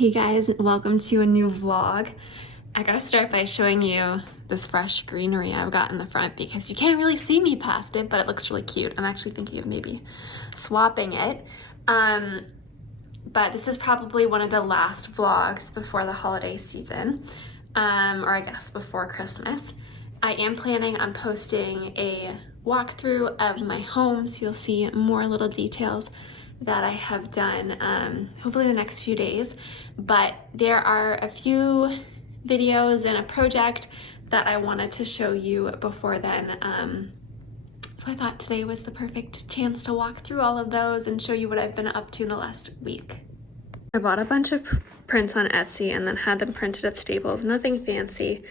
Hey guys, welcome to a new vlog. I gotta start by showing you this fresh greenery I've got in the front because you can't really see me past it, but it looks really cute. I'm actually thinking of maybe swapping it. But this is probably one of the last vlogs before the holiday season, or I guess before Christmas. I am planning on posting a walkthrough of my home, so you'll see more little details that I have done hopefully the next few days. But there are a few videos and a project that I wanted to show you before then. So I thought today was the perfect chance to walk through all of those and show you what I've been up to in the last week. I bought a bunch of prints on Etsy and then had them printed at Staples, nothing fancy.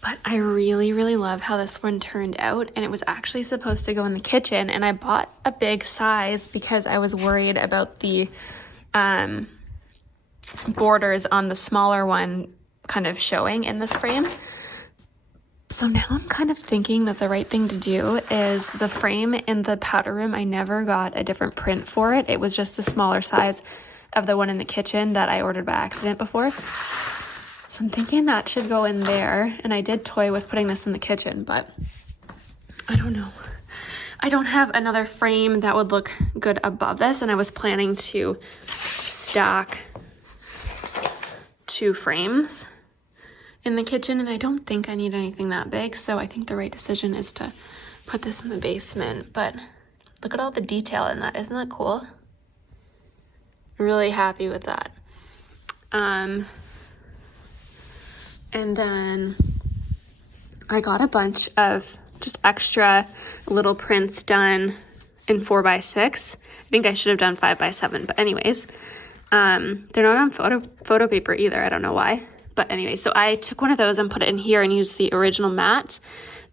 But I really love how this one turned out, and it was actually supposed to go in the kitchen, and I bought a big size because I was worried about the borders on the smaller one kind of showing in this frame. So now I'm kind of thinking that the right thing to do is the frame in the powder room, I never got a different print for it. It was just a smaller size of the one in the kitchen that I ordered by accident before. So I'm thinking that should go in there, and I did toy with putting this in the kitchen, but I don't know. I don't have another frame that would look good above this, and I was planning to stack 2 frames in the kitchen, and I don't think I need anything that big, so I think the right decision is to put this in the basement. But look at all the detail in that. Isn't that cool? I'm really happy with that. And then I got a bunch of just extra little prints done in 4x6. I think I should have done 5x7, but anyways, they're not on photo paper either. I don't know why, but anyway, so I took one of those and put it in here and used the original mat.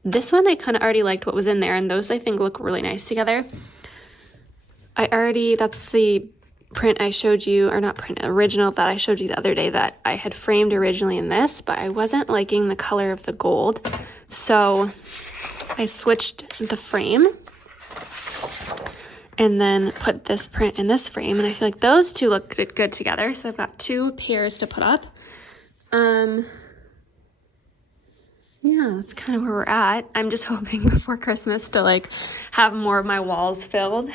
This one I kind of already liked what was in there, and those I think look really nice together. That's the print I showed you, or not print, original that I showed you the other day that I had framed originally in this, but I wasn't liking the color of the gold, so I switched the frame and then put this print in this frame, and I feel like those two look good together. So I've got 2 pairs to put up. Yeah, that's kind of where we're at. I'm just hoping before Christmas to like have more of my walls filled,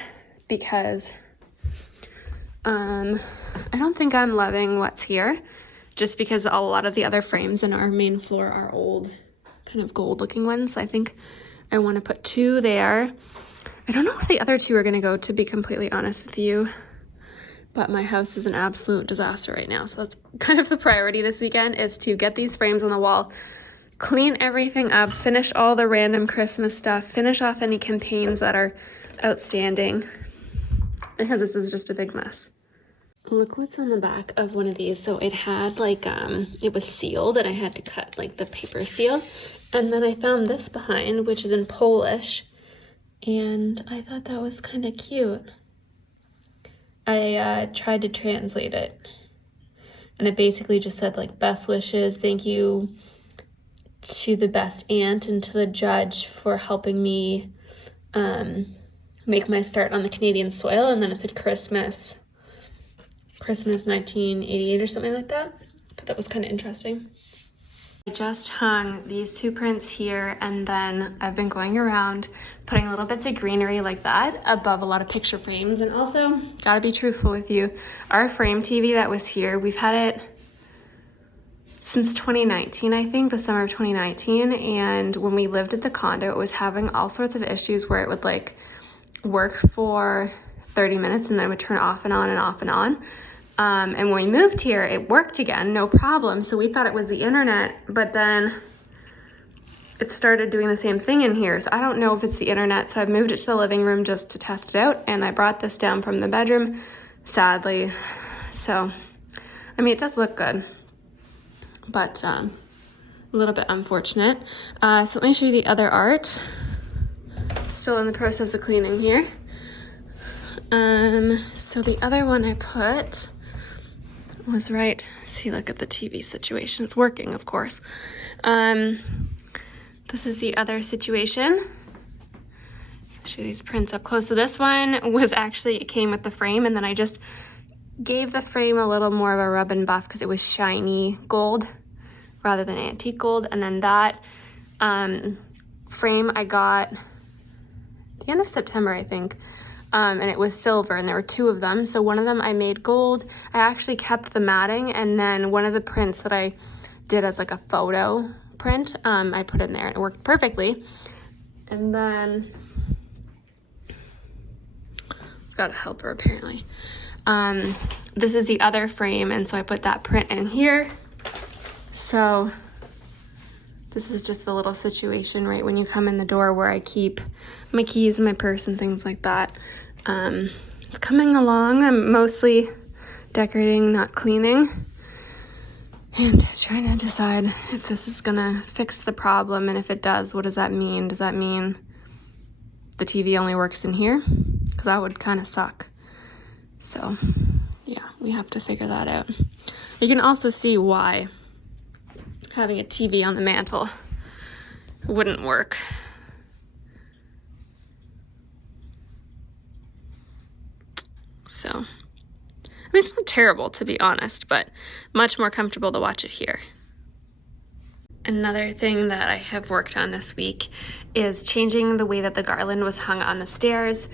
because I don't think I'm loving what's here, just because a lot of the other frames in our main floor are old, kind of gold looking ones. I think I want to put 2 there. I don't know where the other 2 are going to go, to be completely honest with you, but my house is an absolute disaster right now. So that's kind of the priority this weekend, is to get these frames on the wall, clean everything up, finish all the random Christmas stuff, finish off any campaigns that are outstanding, because this is just a big mess. Look what's on the back of one of these. So it had like, it was sealed, and I had to cut like the paper seal. And then I found this behind, which is in Polish, and I thought that was kind of cute. I tried to translate it, and it basically just said like, best wishes, thank you to the best aunt and to the judge for helping me make my start on the Canadian soil. And then it said Christmas 1988 or something like that. I thought that was kind of interesting. I just hung these 2 prints here, and then I've been going around putting little bits of greenery like that above a lot of picture frames. And also, gotta be truthful with you, our frame TV that was here, we've had it since 2019, I think, the summer of 2019. And when we lived at the condo, it was having all sorts of issues where it would like work for 30 minutes and then it would turn off and on and off and on. And when we moved here, it worked again, no problem. So we thought it was the internet, but then it started doing the same thing in here. So I don't know if it's the internet. So I've moved it to the living room just to test it out. And I brought this down from the bedroom, sadly. So, I mean, it does look good, but a little bit unfortunate. So let me show you the other art. Still in the process of cleaning here. So the other one I put was right. See, look at the TV situation. It's working, of course. This is the other situation. Show these prints up close. So this one was actually, it came with the frame, and then I just gave the frame a little more of a rub and buff because it was shiny gold rather than antique gold. And then that frame I got the end of September, I think. And it was silver, and there were two of them. So one of them I made gold. I actually kept the matting, and then one of the prints that I did as like a photo print, I put in there, and it worked perfectly. And then got a helper apparently. This is the other frame, and so I put that print in here. So this is just the little situation right when you come in the door where I keep my keys and my purse and things like that. It's coming along. I'm mostly decorating, not cleaning, and trying to decide if this is gonna fix the problem, and if it does, what does that mean? Does that mean the TV only works in here? Because that would kind of suck. So yeah, we have to figure that out. You can also see why having a TV on the mantle wouldn't work. So, I mean, it's not terrible, to be honest, but much more comfortable to watch it here. Another thing that I have worked on this week is changing the way that the garland was hung on the stairs.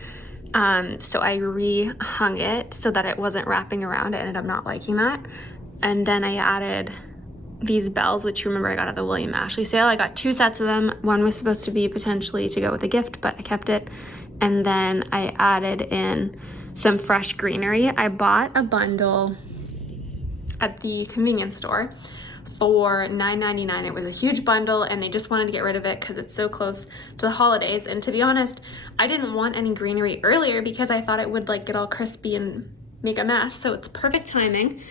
So I re-hung it so that it wasn't wrapping around. I ended up not liking that. And then I added these bells, which you remember I got at the William Ashley sale. I got 2 sets of them. One was supposed to be potentially to go with a gift, but I kept it. And then I added in some fresh greenery. I bought a bundle at the convenience store for $9.99. It was a huge bundle, and they just wanted to get rid of it because it's so close to the holidays. And to be honest, I didn't want any greenery earlier because I thought it would like get all crispy and make a mess. So it's perfect timing.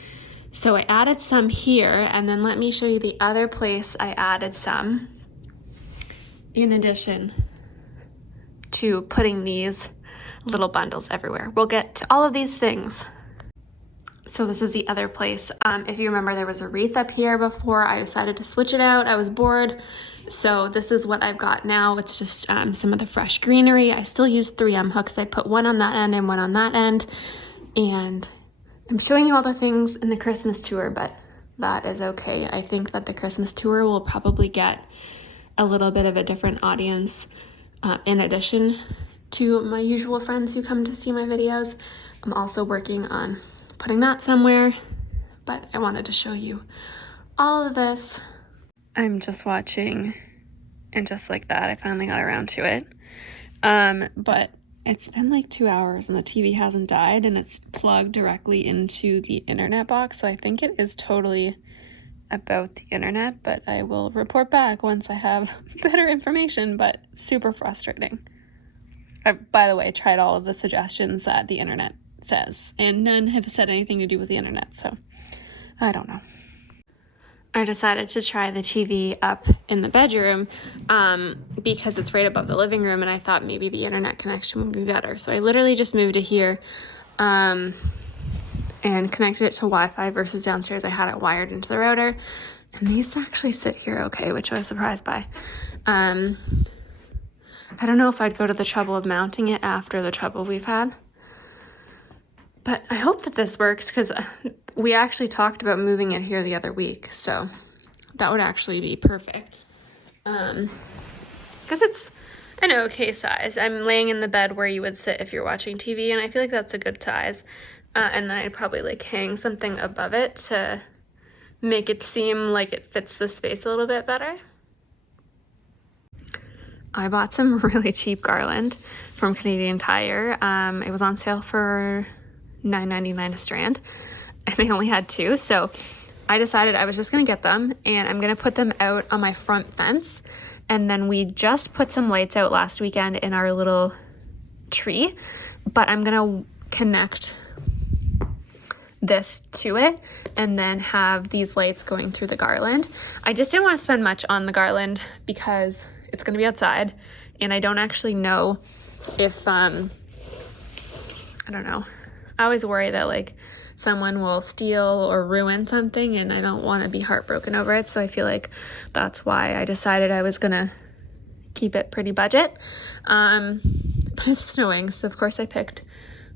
So I added some here, and then let me show you the other place I added some in addition to putting these little bundles everywhere. We'll get to all of these things. So this is the other place. If you remember, there was a wreath up here before. I decided to switch it out. I was bored. So this is what I've got now. It's just some of the fresh greenery. I still use 3M hooks. I put one on that end and one on that end. And I'm showing you all the things in the Christmas tour, but that is okay. I think that the Christmas tour will probably get a little bit of a different audience in addition to my usual friends who come to see my videos. I'm also working on putting that somewhere, but I wanted to show you all of this. I'm just watching, and just like that, I finally got around to it. But it's been like 2 hours and the TV hasn't died, and it's plugged directly into the internet box. So I think it is totally about the internet, but I will report back once I have better information, but super frustrating. I, by the way, tried all of the suggestions that the internet says, and none have said anything to do with the internet, so I don't know. I decided to try the TV up in the bedroom because it's right above the living room, and I thought maybe the internet connection would be better. So I literally just moved it here and connected it to Wi-Fi versus downstairs I had it wired into the router, and these actually sit here okay, which I was surprised by. I don't know if I'd go to the trouble of mounting it after the trouble we've had, but I hope that this works because we actually talked about moving it here the other week, so that would actually be perfect. Because it's an okay size. I'm laying in the bed where you would sit if you're watching TV, and I feel like that's a good size. And then I'd probably like hang something above it to make it seem like it fits the space a little bit better. I bought some really cheap garland from Canadian Tire. It was on sale for $9.99 a strand, and they only had 2, so I decided I was just gonna get them, and I'm gonna put them out on my front fence. And then we just put some lights out last weekend in our little tree, but I'm gonna connect this to it and then have these lights going through the garland. I just didn't want to spend much on the garland because it's going to be outside, and I don't actually know if I don't know, I always worry that like someone will steal or ruin something, and I don't want to be heartbroken over it. So I feel like that's why I decided I was gonna keep it pretty budget. But it's snowing, so of course I picked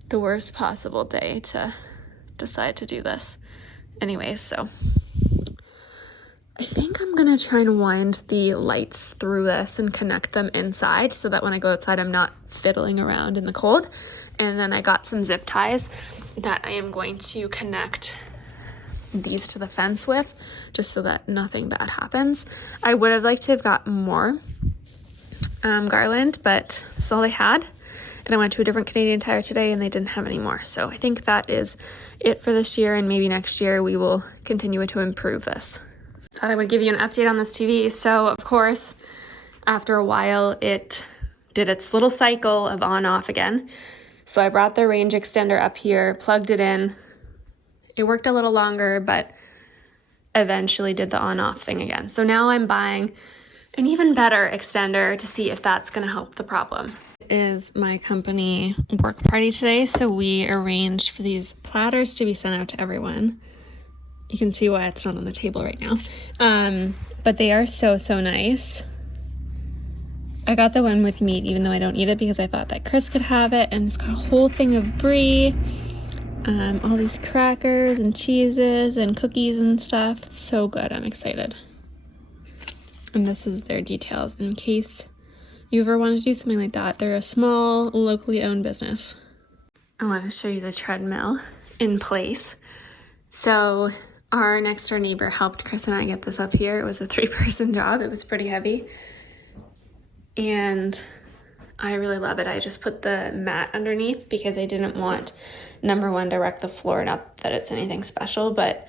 the worst possible day to decide to do this. Anyways, so I think I'm gonna try and wind the lights through this and connect them inside so that when I go outside, I'm not fiddling around in the cold. And then I got some zip ties that I am going to connect these to the fence with, just so that nothing bad happens. I would have liked to have got more garland, but that's all they had. And I went to a different Canadian Tire today and they didn't have any more. So I think that is it for this year, and maybe next year we will continue to improve this. Thought I would give you an update on this TV. So of course, after a while, it did its little cycle of on off again. So I brought the range extender up here, plugged it in. It worked a little longer, but eventually did the on off thing again. So now I'm buying an even better extender to see if that's gonna help the problem. It is my company work party today. So we arranged for these platters to be sent out to everyone. You can see why it's not on the table right now. But they are so nice. I got the one with meat, even though I don't eat it, because I thought that Chris could have it. And it's got a whole thing of brie, all these crackers and cheeses and cookies and stuff. It's so good. I'm excited. And this is their details in case you ever want to do something like that. They're a small, locally owned business. I want to show you the treadmill in place. So our next door neighbor helped Chris and I get this up here. It was a 3-person job. It was pretty heavy. And I really love it. I just put the mat underneath because I didn't want, number one, to wreck the floor. Not that it's anything special, but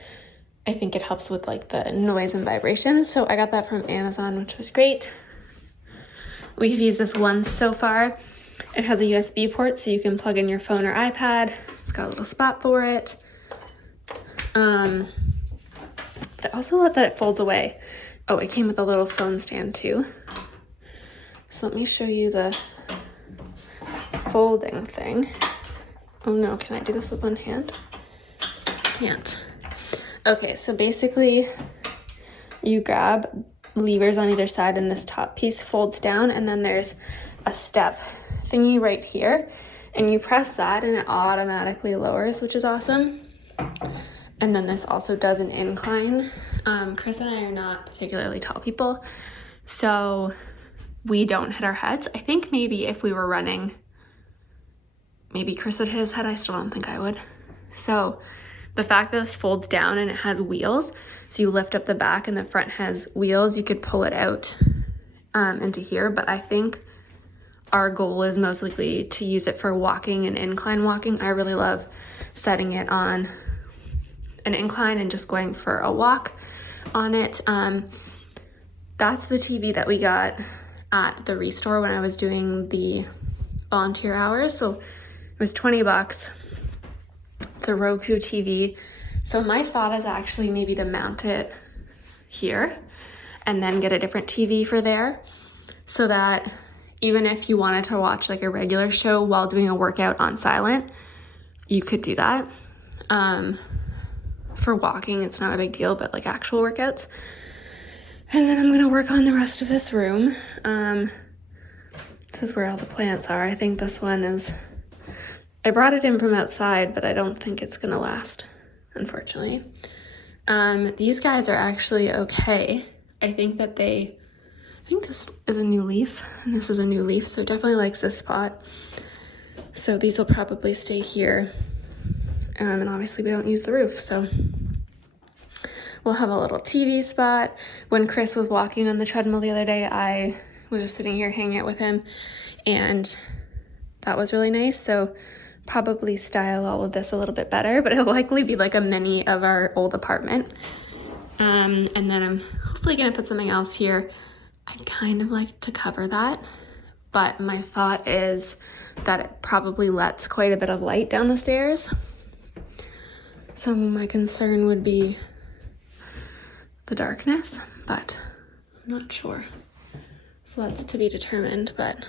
I think it helps with like the noise and vibrations. So I got that from Amazon, which was great. We've used this once so far. It has a USB port so you can plug in your phone or iPad. It's got a little spot for it. But I also love that it folds away. Oh, it came with a little phone stand too. So let me show you the folding thing. Oh no, can I do this with one hand? Can't. Okay, so basically you grab levers on either side and this top piece folds down, and then there's a step thingy right here, and you press that and it automatically lowers, which is awesome. And then this also does an incline. Chris and I are not particularly tall people, so we don't hit our heads. I think maybe if we were running, maybe Chris would hit his head. I still don't think I would. So the fact that this folds down and it has wheels, so you lift up the back and the front has wheels, you could pull it out into here. But I think our goal is most likely to use it for walking and incline walking. I really love setting it on an incline and just going for a walk on it. That's the TV that we got at the Restore when I was doing the volunteer hours. So it was $20. It's a Roku TV. So my thought is actually maybe to mount it here and then get a different TV for there, so that even if you wanted to watch like a regular show while doing a workout on silent, you could do that. For walking, it's not a big deal, but like actual workouts. And then I'm gonna work on the rest of this room. This is where all the plants are. I think this one is, I brought it in from outside, but I don't think it's gonna last, unfortunately. These guys are actually okay. I think this is a new leaf, and this is a new leaf, so it definitely likes this spot. So these will probably stay here. And obviously we don't use the roof, so we'll have a little TV spot. When Chris was walking on the treadmill the other day, I was just sitting here hanging out with him, and that was really nice. So probably style all of this a little bit better, but it'll likely be like a mini of our old apartment. And then I'm hopefully gonna put something else here. I'd kind of like to cover that, but my thought is that it probably lets quite a bit of light down the stairs. So my concern would be the darkness, but I'm not sure. So that's to be determined, but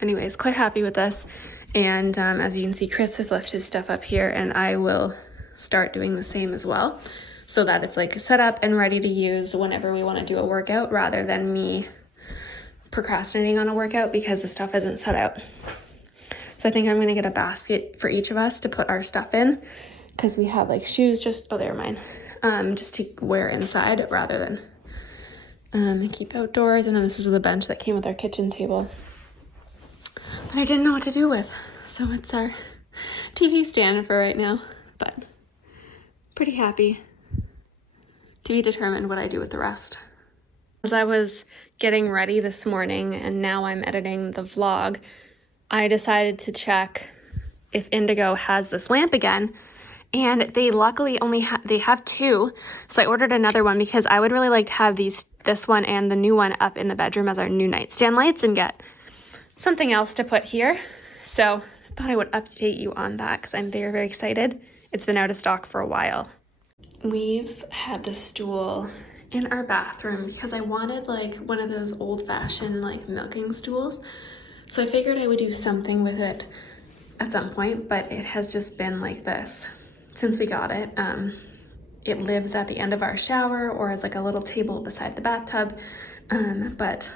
anyways, quite happy with this. And as you can see, Chris has left his stuff up here, and I will start doing the same as well, so that it's like set up and ready to use whenever we want to do a workout, rather than me procrastinating on a workout because the stuff isn't set out. So I think I'm going to get a basket for each of us to put our stuff in, because we have like shoes just, oh, they're mine, just to wear inside rather than keep outdoors. And then this is the bench that came with our kitchen table that I didn't know what to do with. So it's our TV stand for right now, but pretty happy. To be determined what I do with the rest. As I was getting ready this morning and now I'm editing the vlog, I decided to check if Indigo has this lamp again, and they luckily only they have two, so I ordered another one because I would really like to have this one and the new one up in the bedroom as our new nightstand lights and get something else to put here. So I thought I would update you on that because I'm very, very excited. It's been out of stock for a while. We've had the stool in our bathroom because I wanted like one of those old-fashioned like milking stools. So I figured I would do something with it at some point, but it has just been like this since we got it. It lives at the end of our shower or as like a little table beside the bathtub, but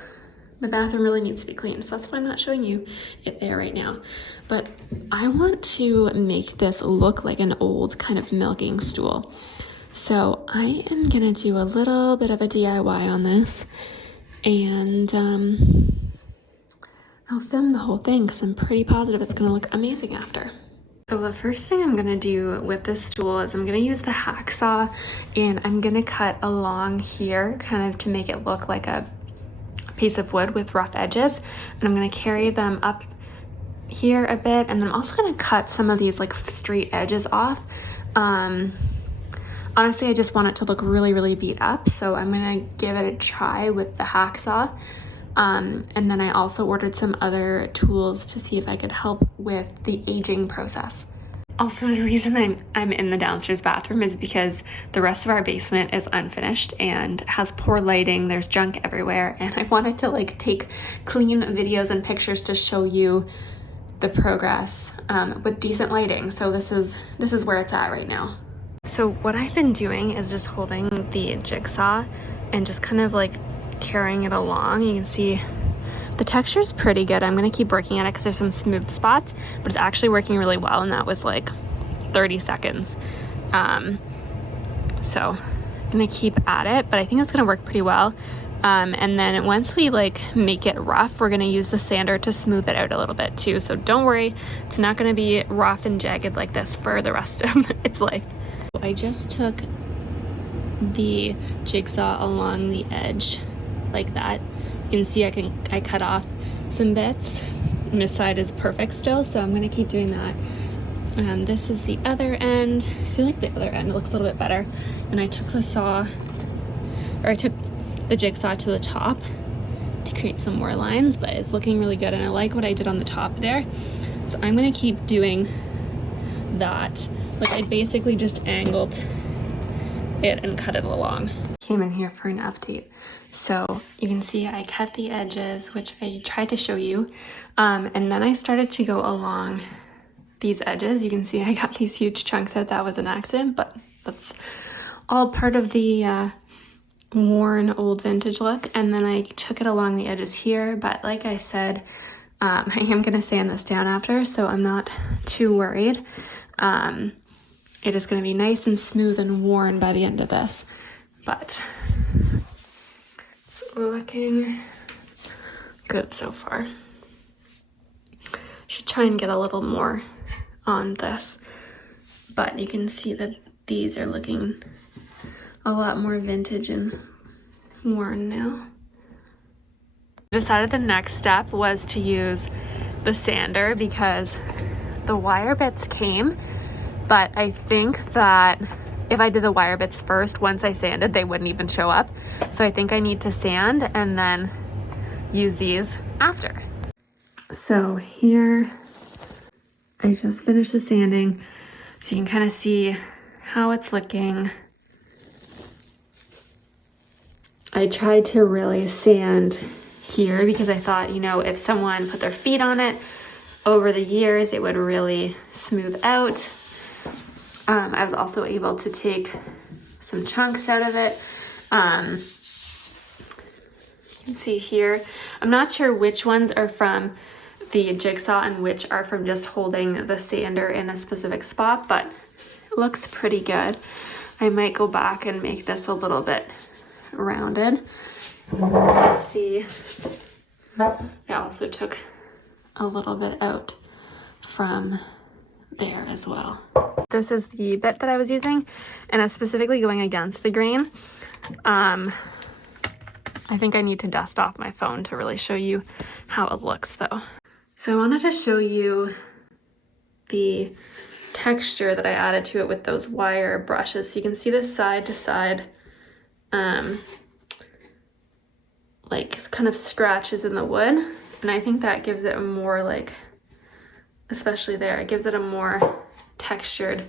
the bathroom really needs to be clean, so that's why I'm not showing you it there right now. But I want to make this look like an old kind of milking stool. So I am gonna do a little bit of a DIY on this, and I'll film the whole thing because I'm pretty positive it's gonna look amazing after. So the first thing I'm gonna do with this stool is I'm gonna use the hacksaw, and I'm gonna cut along here kind of to make it look like a piece of wood with rough edges, and I'm gonna carry them up here a bit, and then I'm also gonna cut some of these like straight edges off. Honestly, I just want it to look really, really beat up, so I'm gonna give it a try with the hacksaw. And then I also ordered some other tools to see if I could help with the aging process. Also, the reason I'm in the downstairs bathroom is because the rest of our basement is unfinished and has poor lighting. There's junk everywhere, and I wanted to like take clean videos and pictures to show you the progress with decent lighting. So this is where it's at right now. So what I've been doing is just holding the jigsaw and just kind of like carrying it along. You can see the texture is pretty good. I'm gonna keep working at it because there's some smooth spots, but it's actually working really well, and that was like 30 seconds. So I'm gonna keep at it, but I think it's gonna work pretty well. And then once we like make it rough, we're gonna use the sander to smooth it out a little bit too. So don't worry, it's not gonna be rough and jagged like this for the rest of its life. I just took the jigsaw along the edge like that. You can see I cut off some bits, and this side is perfect still, so I'm gonna keep doing that. This is the other end. I feel like the other end looks a little bit better. And I took I took the jigsaw to the top to create some more lines, but it's looking really good, and I like what I did on the top there. So I'm gonna keep doing that. Like I basically just angled it and cut it along. Came in here for an update. So you can see I cut the edges, which I tried to show you, and then I started to go along these edges. You can see I got these huge chunks out. That was an accident, but that's all part of the worn old vintage look. And then I took it along the edges here, but like I said, I am gonna sand this down after, so I'm not too worried. It is gonna be nice and smooth and worn by the end of this, but it's looking good so far. Should try and get a little more on this, but you can see that these are looking a lot more vintage and worn now. I decided the next step was to use the sander because the wire bits came, but I think that if I did the wire bits first, once I sanded, they wouldn't even show up. So I think I need to sand and then use these after. So here, I just finished the sanding, so you can kind of see how it's looking. I tried to really sand here because I thought, you know, if someone put their feet on it over the years, it would really smooth out. I was also able to take some chunks out of it. You can see here, I'm not sure which ones are from the jigsaw and which are from just holding the sander in a specific spot, but It looks pretty good. I might go back and make this a little bit rounded. Let's see. I also took a little bit out from there as well. This is the bit that I was using, and I'm specifically going against the grain. I think I need to dust off my phone to really show you how it looks though. So I wanted to show you the texture that I added to it with those wire brushes. So you can see this side to side, like kind of scratches in the wood. And I think that gives it a more like, especially there, it gives it a more textured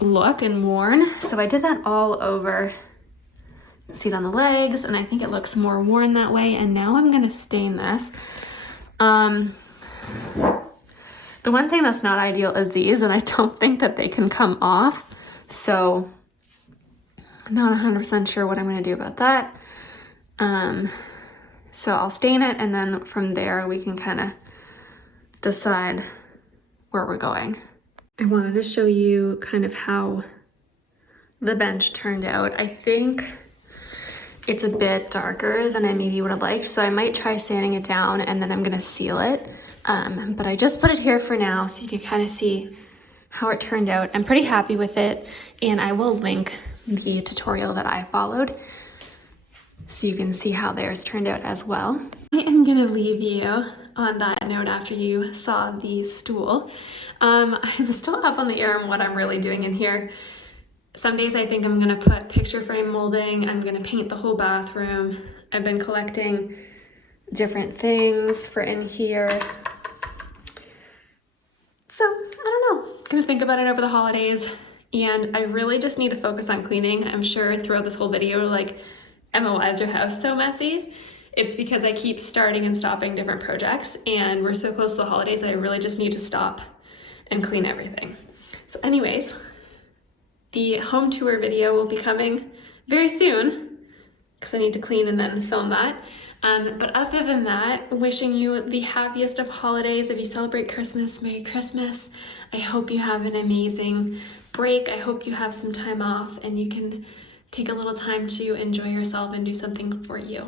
look and worn. So I did that all over the seat on the legs, and I think it looks more worn that way. And now I'm gonna stain this. The one thing that's not ideal is these, and I don't think that they can come off. So I'm not 100% sure what I'm gonna do about that. So I'll stain it, and then from there we can kind of decide where we're going. I wanted to show you kind of how the bench turned out. I think it's a bit darker than I maybe would have liked, so I might try sanding it down and then I'm gonna seal it. But I just put it here for now so you can kind of see how it turned out. I'm pretty happy with it, and I will link the tutorial that I followed so you can see how theirs turned out as well. I am gonna leave you on that note after you saw the stool. I'm still up on the air on what I'm really doing in here. Some days I think I'm gonna put picture frame molding, I'm gonna paint the whole bathroom. I've been collecting different things for in here. So, I don't know, gonna think about it over the holidays, and I really just need to focus on cleaning. I'm sure throughout this whole video, like, Emma, why is your house so messy? It's because I keep starting and stopping different projects, and we're so close to the holidays, I really just need to stop and clean everything. So anyways, the home tour video will be coming very soon because I need to clean and then film that. But other than that, wishing you the happiest of holidays. If you celebrate Christmas, Merry Christmas. I hope you have an amazing break. I hope you have some time off and you can take a little time to enjoy yourself and do something for you.